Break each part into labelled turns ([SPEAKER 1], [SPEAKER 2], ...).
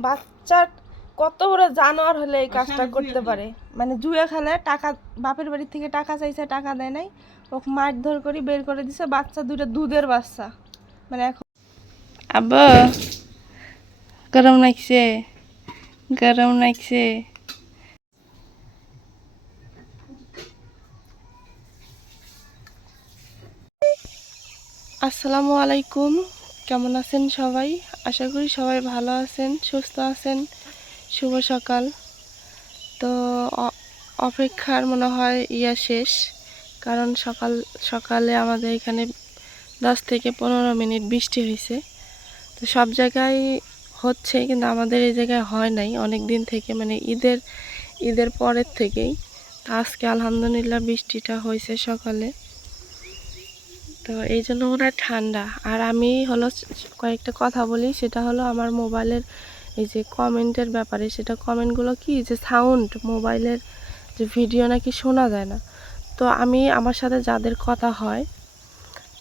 [SPEAKER 1] বাচ্চার কত বড় জানোয়ার হলে এই কাজটা করতে পারে? মানে জুয়ে খেলে টাকা বাপের বাড়ি থেকে টাকা চাইছে টাকা দেয় নাই। ও মারধর করে বের করে দিছে বাচ্চা দুটো দুধের বাচ্চা। মানে এখন আব্বা গরম লাগছে গরম লাগছে। আসসালামু আলাইকুম। কেমন আছেন সবাই? আশা করি সবাই ভালো আছেন, সুস্থ আছেন। শুভ সকাল। তো অপেক্ষার মনে হয় ইয়া শেষ, কারণ সকাল, সকালে আমাদের এখানে দশ থেকে পনেরো মিনিট বৃষ্টি হয়েছে। তো সব জায়গায় হচ্ছে, কিন্তু আমাদের এই জায়গায় হয় নাই। অনেক দিন থেকে মানে ঈদের ঈদের পরের থেকেই। আজকে আলহামদুলিল্লাহ বৃষ্টিটা হয়েছে সকালে। তো এই জন্য হয় ঠান্ডা। আর আমি হলো কয়েকটা কথা বলি, সেটা হলো আমার মোবাইলের এই যে কমেন্টের ব্যাপারে, সেটা কমেন্টগুলো কি যে সাউন্ড, মোবাইলের যে ভিডিও নাকি শোনা যায় না। তো আমি, আমার সাথে যাদের কথা হয়,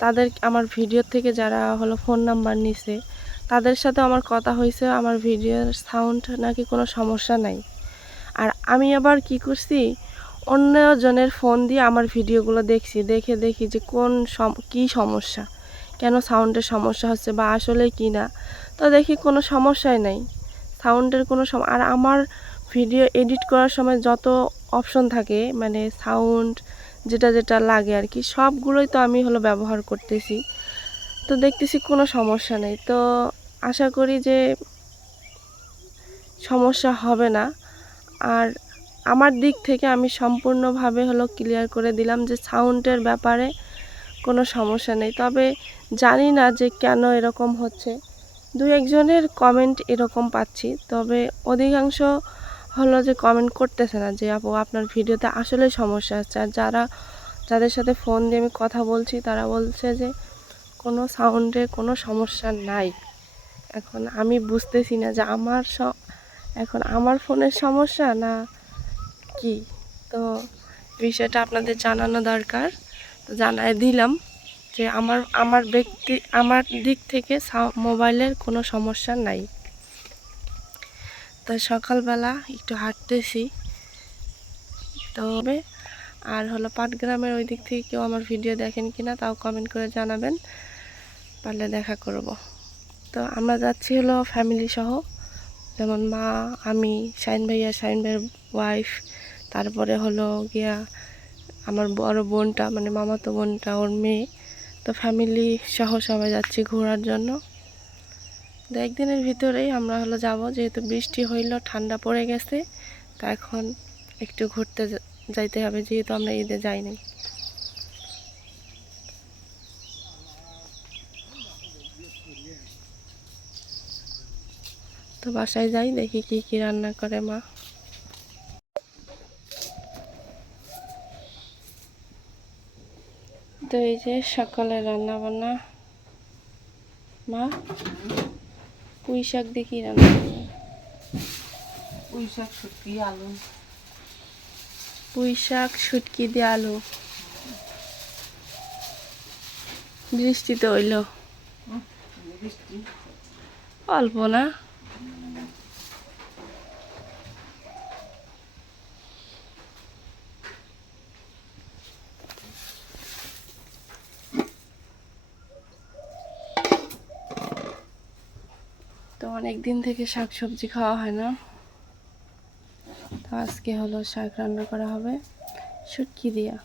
[SPEAKER 1] তাদের আমার ভিডিও থেকে যারা হলো ফোন নাম্বার নিছে, তাদের সাথে আমার কথা হয়েছে আমার ভিডিওর সাউন্ড নাকি কোনো সমস্যা নাই। আর আমি আবার কি করছি অন্যজনের ফোন দিয়ে আমার ভিডিওগুলো দেখছি, দেখে দেখি যে কোন কি সমস্যা, কেন সাউন্ডের সমস্যা হচ্ছে বা আসলে কি না, তো দেখি কোনো সমস্যাই নাই। সাউন্ডের কোনো সম, আর আমার ভিডিও এডিট করার সময় যত অপশন থাকে মানে সাউন্ড যেটা যেটা লাগে আর কি, সবগুলোই তো আমি হলো ব্যবহার করতেছি। তো দেখতেছি কোনো সমস্যা নেই। তো আশা করি যে সমস্যা হবে না। আর আমার দিক থেকে আমি সম্পূর্ণভাবে হলো ক্লিয়ার করে দিলাম যে সাউন্ডের ব্যাপারে কোনো সমস্যা নেই। তবে জানি না যে কেন এরকম হচ্ছে। দু একজনের কমেন্ট এরকম পাচ্ছি। তবে অধিকাংশ হলো যে কমেন্ট করতেছে না যে, আপু, আপনার ভিডিওতে আসলে সমস্যা হচ্ছে। আর যারা, যাদের সাথে ফোন দিয়ে আমি কথা বলছি, তারা বলছে যে, কোনো সাউন্ডে কোনো সমস্যা নাই। এখন আমি বুঝতেছি না যে আমার এখন আমার ফোনের সমস্যা না কি? তো বিষয়টা আপনাদের জানানো দরকার। তো জানায় দিলাম যে আমার আমার ব্যক্তি, আমার দিক থেকে মোবাইলের কোনো সমস্যা নাই। তো সকালবেলা একটু হাঁটতেছি। তবে আর হলো পাটগ্রামের ওই দিক থেকে কেউ আমার ভিডিও দেখেন কি না তাও কমেন্ট করে জানাবেন। পারলে দেখা করব। তো আমরা যাচ্ছি হলো ফ্যামিলি সহ। যেমন মা, আমি শাইন ভাইয়া শাইন ভাইয়ের ওয়াইফ তারপরে হলো গিয়া আমার বড় বোনটা মানে মামাতো বোনটা, ওর মেয়ে। তো ফ্যামিলি সহ সবাই যাচ্ছি ঘোরার জন্য। তো একদিনের ভিতরেই আমরা হলো যাব, যেহেতু বৃষ্টি হইল, ঠান্ডা পড়ে গেছে, তা এখন একটু ঘুরতে যাইতে হবে, যেহেতু আমরা ঈদে যাইনি তো বাসায় যাই, দেখি কি কি রান্না করে মা। তো এই যে সকালে রান্না বান্না মা পুঁই শাক দিয়ে কি রান্না করবে?
[SPEAKER 2] পুঁই শাক শুটকি আলু।
[SPEAKER 1] পুঁই শাক শুটকি দিয়ে আলু। বৃষ্টি তো হইল। অল্প না? তো অনেক দিন থেকে শাক সবজি খাওয়া হয় না। তো আজকে হলো শাক রান্না করা হবে। শুটকি দিয়া।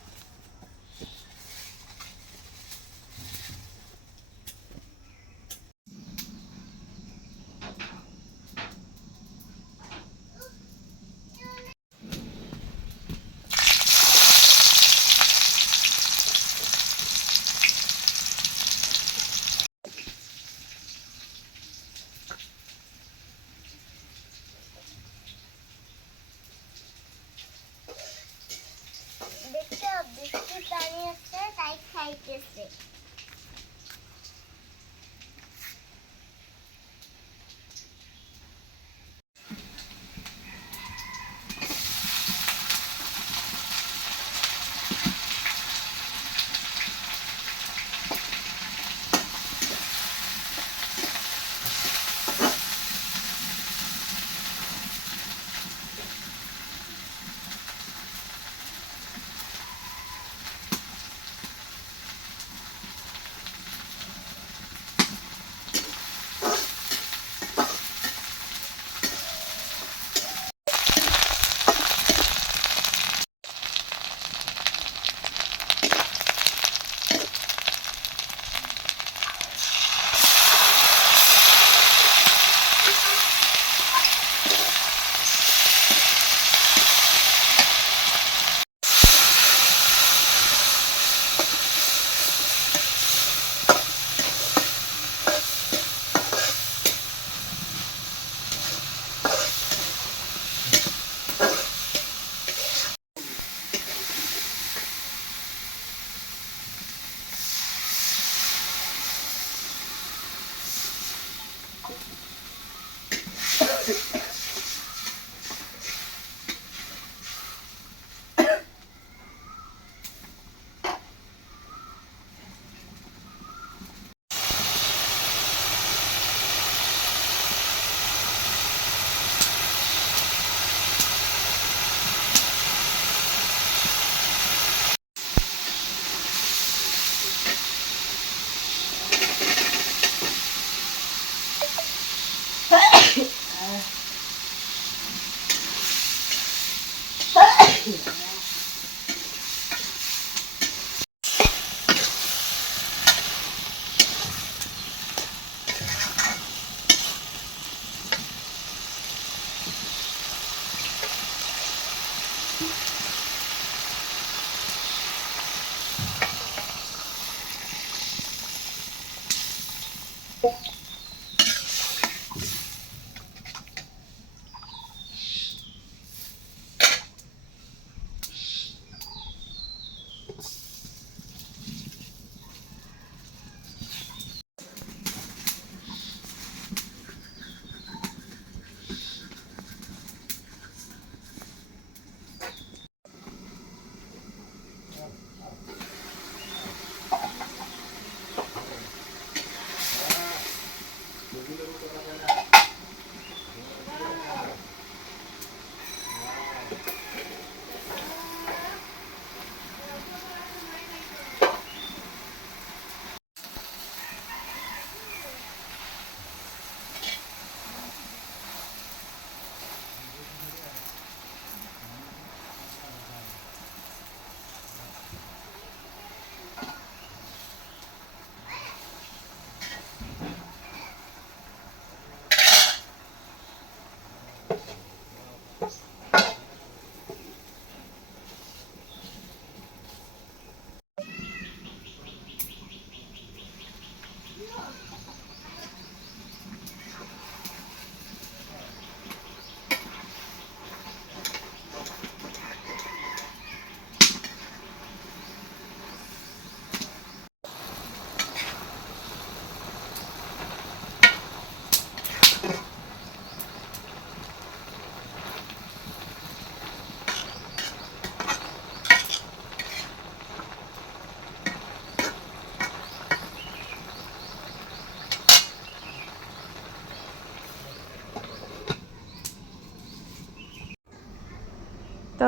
[SPEAKER 1] Thank you.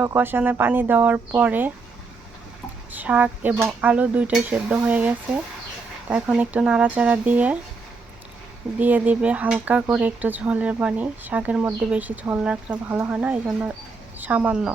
[SPEAKER 1] তো কষানো পানি দেওয়ার পরে শাক এবং আলু দুইটাই সেদ্ধ হয়ে গেছে। তো এখন একটু নাড়াচাড়া দিয়ে দিয়ে দিবে হালকা করে একটু ঝোলের পানি। শাকের মধ্যে বেশি ঝোল রাখলে ভালো হয় না এই জন্য সামান্য।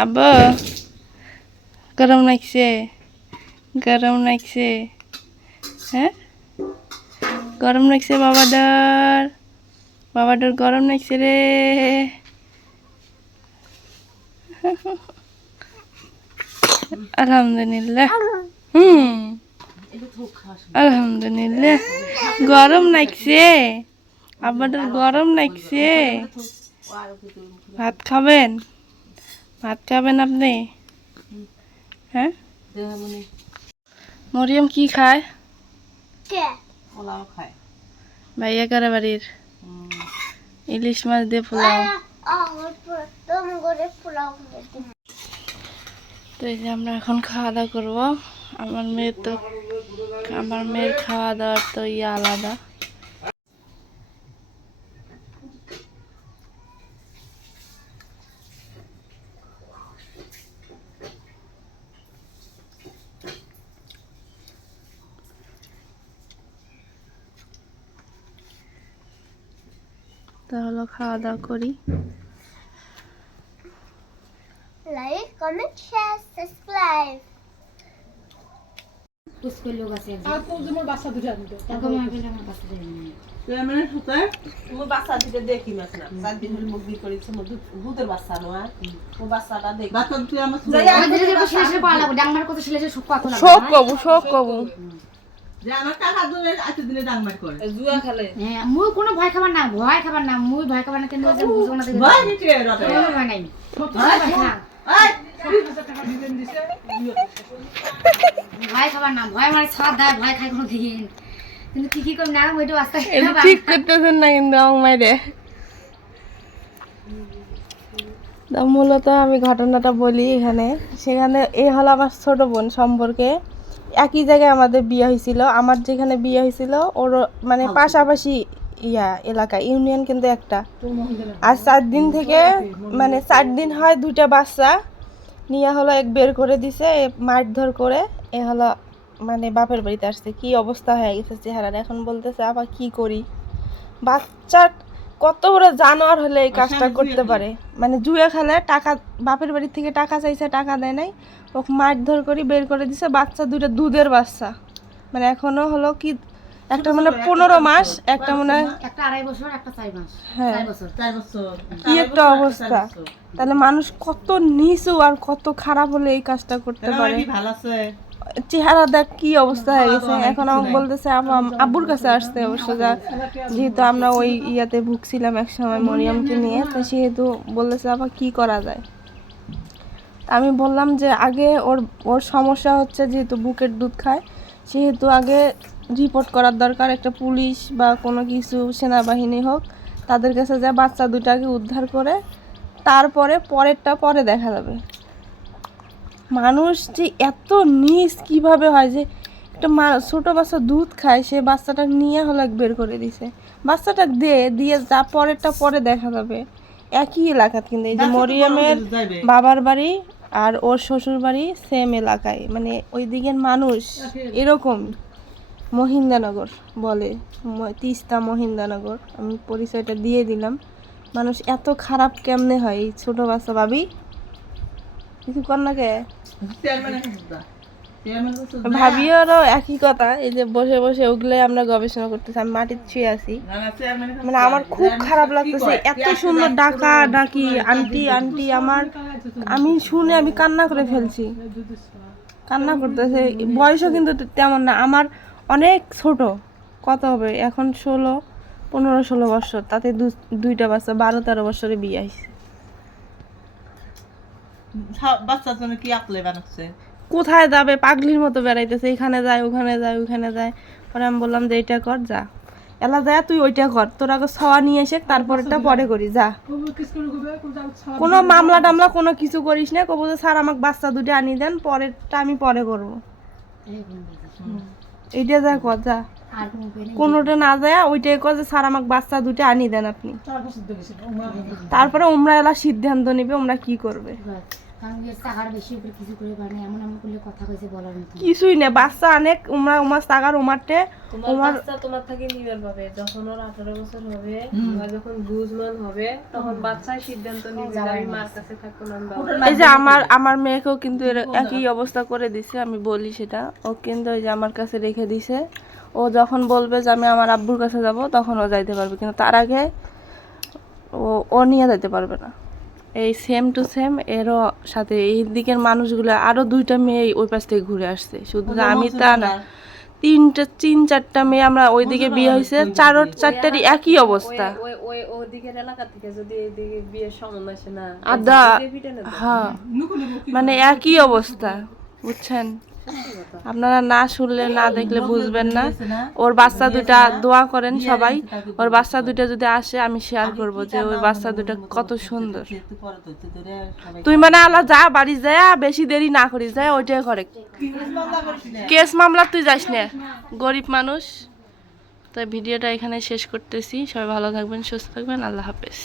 [SPEAKER 1] আব্বা। গরম লাগছে। গরম লাগছে। হ্যাঁ? গরম লাগছে বাবাডার। বাবাডার গরম লাগছে রে। আলহামদুলিল্লাহ। হুম। আলহামদুলিল্লাহ। গরম লাগছে। আব্বাটার গরম লাগছে। ভাত খাবেন? ভাত খাবেন আপনি? হ্যাঁ? মরিয়ম কি খায়?
[SPEAKER 2] পোলাও খায়।
[SPEAKER 1] ভাইয়া কারা বাড়ির? ইলিশ মাছ দিয়ে পোলাও। তো এই যে আমরা এখন খাওয়া দাওয়া করব। আমার মেয়ের তো আমার মেয়ের খাওয়া দাওয়ার তো ইয়ে আলাদা তাহলে খাওয়া দাওয়া করি
[SPEAKER 3] Like, comment, share, subscribe.
[SPEAKER 2] তুই মানে সুতায় মোর বাচ্চা দিতে দেখি মাছ না চার দিন হল মুখ বিয়ে করেছে মোর দুধ- দুধের বাচ্চা নয় মোর বাচ্চাটা দেখ বাচ্চা তুই আমার
[SPEAKER 1] শোক কবু শোক কবু
[SPEAKER 2] জুয়া খেলে।
[SPEAKER 4] হ্যাঁ, মুই কোনো ভয় খাবার না ভয় খাবার না মুই ভয় খাবার না কিন্তু বুঝব না
[SPEAKER 2] ভয় দিতে রটে
[SPEAKER 4] কোনো ভয় নাই।
[SPEAKER 2] ভয়
[SPEAKER 4] ভয় খা।
[SPEAKER 2] এই!
[SPEAKER 4] ভয় খাবার না ভয় মানে সব দেয় ভয় খাই কোনো দিন কিন্তু কি কি করি না ওইটা আস্তে
[SPEAKER 1] ঠিক করতেছেন না কিন্তু মাইরে। তা মূলত আমি ঘটনাটা বলি এখানে। সেখানে এ হলো আমার ছোট বোন সম্পর্কে। একই জায়গায় আমাদের বিয়ে হয়েছিল। আমার যেখানে বিয়ে হয়েছিল ওর মানে পাশাপাশি ইয়া এলাকা ইউনিয়ন কিন্তু একটা। আর চার দিন থেকে মানে চার দিন হয় দুইটা বাচ্চা। নিয়ে হলো এক বের করে দিছে মারধর করে এ হলো মানে বাপের বাড়িতে আসছে। কি অবস্থা হয়ে গেছে চেহারার এখন বলতেছে আবার কি করি? বাচ্চা কত বড় জানোয়ার হলে এই কাজটা করতে পারে? মানে জুয়া খেলে টাকা বাপের বাড়ি থেকে টাকা চাইছে টাকা দেয় নাই। ওকে মারধর করে বের করে দিছে বাচ্চা দুইটা দুধের বাচ্চা। মানে এখনও হলো কি একটা মানে পনেরো মাস একটা মনে হয় হ্যাঁ। কি একটা অবস্থা। তাহলে মানুষ কত নিচু আর কত খারাপ হলে এই কাজটা করতে পারে।
[SPEAKER 2] ভালো আছে।
[SPEAKER 1] চেহারা দেখ কি অবস্থা হয়ে গেছে। এখন আমাকে বলতেছে আব্বু আব্বুর কাছে আসতে অবশ্য যা যেহেতু আমরা ওই ইয়াতে ভুগছিলাম এক সময় মরিয়মকে নিয়ে তো সেহেতু বলতেছে আবার কি করা যায়? তা আমি বললাম যে আগে ওর ওর সমস্যা হচ্ছে যেহেতু বুকের দুধ খায় সেহেতু আগে রিপোর্ট করার দরকার একটা পুলিশ বা কোনো কিছু সেনাবাহিনী হোক তাদের কাছে যা বাচ্চা দুটাকে উদ্ধার করে তারপরে পরেরটা পরে দেখা যাবে। মানুষ যে এত নিচ কীভাবে হয় যে একটা মা- ছোটো বাচ্চা দুধ খায় সে বাচ্চাটা নিয়ে হলো এক বের করে দিছে। বাচ্চাটা দে দিয়ে যা পরেরটা পরে দেখা যাবে। একই এলাকাত কিন্তু এই যে মরিয়মের বাবার বাড়ি আর ওর শ্বশুর বাড়ি সেম এলাকায়। মানে ওই দিকের মানুষ এরকম মহিন্দানগর বলে। তিস্তা মহিন্দানগর। আমি পরিচয়টা দিয়ে দিলাম। মানুষ এত খারাপ কেমনে হয় এই ছোট বাচ্চা ভাবি? কিছু কর না কে? ভাবিওরও একই কথা এই যে বসে বসে ওগুলো আমরা গবেষণা করতেছি আমি মাটির ছুঁয়ে আছি। মানে আমার খুব খারাপ লাগতেছে এত সুন্দর ডাকা ডাকি আন্টি আন্টি আমার আমি শুনে আমি কান্না করে ফেলছি। কান্না করতেছে বয়সও কিন্তু তেমন না আমার অনেক ছোট কত হবে? এখন ষোলো পনেরো ষোলো বছর তাতে দুইটা বাচ্চা বারো তেরো বছরে বিয়ে হয়েছে।
[SPEAKER 2] বাচ্চার জন্য কি আকলে বানাচ্ছে?
[SPEAKER 1] কোথায় যাবে? পাগলির মতো বেড়াইতেছে। এখানে যায় ওখানে যায় ওখানে যায়। পরে আমি বললাম যে এইটা কর যা। এলা যায় তুই ওইটা কর। তোর আগে ছাওয়া নিয়ে এসে তারপরেটা পরে করি যা। কোনো মামলা টামলা কোনো কিছু করিস না। কবো যে স্যার আমাকে বাচ্চা দুটো আনি দেন পরেরটা আমি পরে করব। এইটা যা কর যা। কোনোটা না যায় ওইটাই কর যে স্যার আমাকে বাচ্চা দুটো আনি দেন আপনি। তারপরে ওমরা এলা সিদ্ধান্ত নেবে ওমরা কি করবে?
[SPEAKER 4] কারণ ওই টাকার বেশি উপরে কিছু করে পারে এমন এমন করলে কথা কইছে বলার মতো।
[SPEAKER 1] কিছুই না বাচ্চা অনেক ওমরা ওমার টাকার ওমারটে ওমার
[SPEAKER 5] বাচ্চা তোমার থেকে নিবার পাবে যখন ওর আঠারো বছর হবে বা যখন বুঝমান হবে তখন বাচ্চাই সিদ্ধান্ত নিবে আমি মার কাছে থাকব না
[SPEAKER 1] এই যে আমার আমার মেয়েকেও কিন্তু একই অবস্থা করে দিছে আমি বলি সেটা। ও কিন্তু ওই যে আমার কাছে রেখে দিছে। ও যখন বলবে যে আমি আমার আব্বুর কাছে যাব তখন ও যাইতে পারবে। কিন্তু তার আগে ও ও নিয়ে যাইতে পারবে না। এই সেম টু সেম এরও সাথে এই দিকের মানুষগুলো আরও দুইটা মেয়ে ওই পাশ থেকে ঘুরে আসছে। শুধু আমি তা না তিনটা তিন চারটা মেয়ে আমরা ওইদিকে বিয়ে হয়েছে চার চারটারই একই অবস্থা।
[SPEAKER 5] ওই ওই ওদিকের এলাকা থেকে যদি এইদিকে বিয়ের সম্বন্ধ আসে না
[SPEAKER 1] আদা
[SPEAKER 5] দিয়ে পিটে নেবে।
[SPEAKER 1] হ্যাঁ মানে একই অবস্থা বুঝছেন? আপনারা না শুনলে না দেখলে বুঝবেন না। ওর বাচ্চা দুটা দোয়া করেন সবাই। ওর বাচ্চা দুটা যদি আসে আমি শেয়ার করব যে ওই বাচ্চা দুটা কত সুন্দর। তুই মানে আল্লাহ যা বাড়ি যায় বেশি দেরি না করিস যায় ওইটাই করে। কেস মামলা তুই যাস না। গরিব মানুষ। তাই ভিডিওটা এখানে শেষ করতেছি। সবাই ভালো থাকবেন সুস্থ থাকবেন। আল্লাহ হাফেজ।